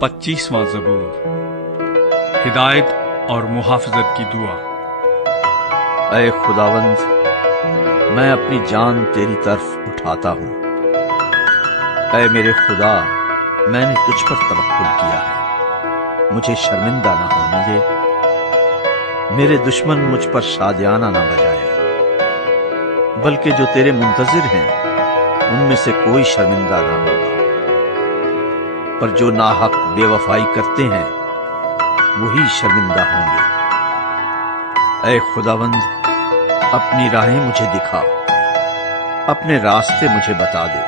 25वां ज़बूर। हिदायत और मुहाफ़ज़त की दुआ। ऐ खुदावंद, मैं अपनी जान तेरी तरफ उठाता हूँ। ऐ मेरे खुदा, मैंने तुझ पर तवक्कुल किया है, मुझे शर्मिंदा ना होने दे। मेरे दुश्मन मुझ पर शादियाना ना बजाए, बल्कि जो तेरे मुंतज़िर हैं उनमें से कोई शर्मिंदा ना होगा। पर जो नाहक बेवफाई करते हैं वही शर्मिंदा होंगे। ऐ खुदावंद, अपनी राहें मुझे दिखा, अपने रास्ते मुझे बता दे।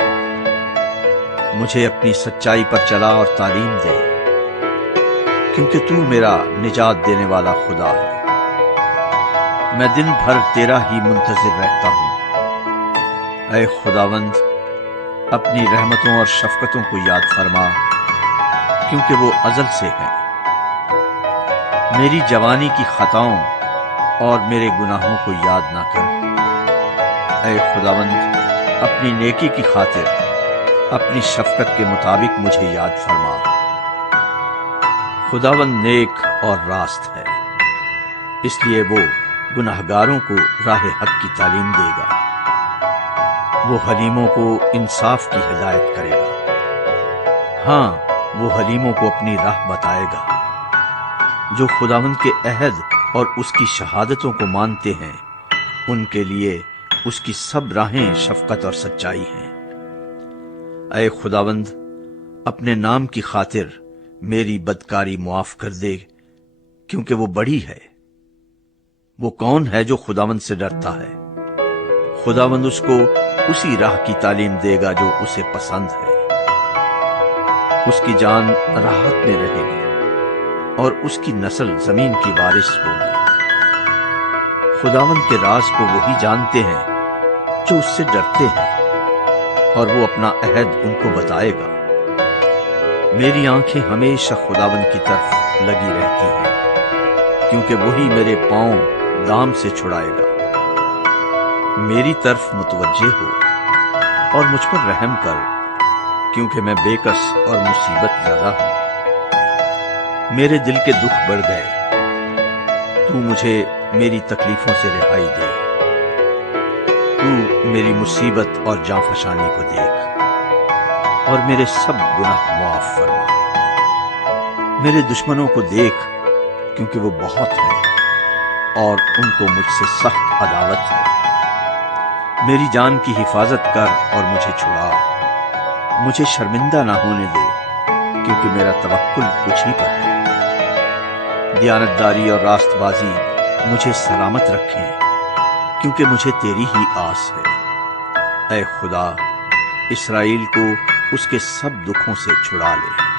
मुझे अपनी सच्चाई पर चला और तालीम दे, क्योंकि तू मेरा निजात देने वाला खुदा है। मैं दिन भर तेरा ही मुंतज़िर रहता हूँ। ऐ खुदावंद, अपनी रहमतों और शफकतों को याद फरमा, क्योंकि वो अज़ल से हैं। मेरी जवानी की खताओं और मेरे गुनाहों को याद ना कर। ऐ खुदावंद, अपनी नेकी की खातिर अपनी शफकत के मुताबिक मुझे याद फरमा। खुदावंद नेक और रास्त है, इसलिए वो गुनाहगारों को राह हक की तालीम देगा। वो हलीमों को इंसाफ की हिदायत करेगा। हाँ, वो हलीमों को अपनी राह बताएगा। जो खुदावंद के अहद और उसकी शहादतों को मानते हैं, उनके लिए उसकी सब राहें शफकत और सच्चाई हैं। ऐ खुदावंद, अपने नाम की खातिर मेरी बदकारी मुआफ कर दे, क्योंकि वो बड़ी है। वो कौन है जो खुदावंद से डरता है? खुदावंद उसको उसी राह की तालीम देगा जो उसे पसंद है। उसकी जान राहत में रहेगी और उसकी नस्ल जमीन की वारिस होगी। खुदावंद के राज को वही जानते हैं जो उससे डरते हैं, और वो अपना अहद उनको बताएगा। मेरी आंखें हमेशा खुदावंद की तरफ लगी रहती हैं, क्योंकि वही मेरे पांव दाम से छुड़ाएगा। मेरी तरफ मुतवज्जे हो और मुझ पर रहम कर, क्योंकि मैं बेकस और मुसीबत ज़दा हूं। मेरे दिल के दुख बढ़ गए, तू मुझे मेरी तकलीफों से रिहाई दे। तू मेरी मुसीबत और जांफशानी को देख और मेरे सब गुनाह माफ फरमा। मेरे दुश्मनों को देख, क्योंकि वो बहुत हैं और उनको मुझसे सख्त अदावत है। मेरी जान की हिफाजत कर और मुझे छुड़ा। मुझे शर्मिंदा ना होने दे, क्योंकि मेरा तवक्कुल तुझ ही पर है। दियानतदारी और रास्तबाजी मुझे सलामत रखें, क्योंकि मुझे तेरी ही आस है। ऐ खुदा, इस्राएल को उसके सब दुखों से छुड़ा ले।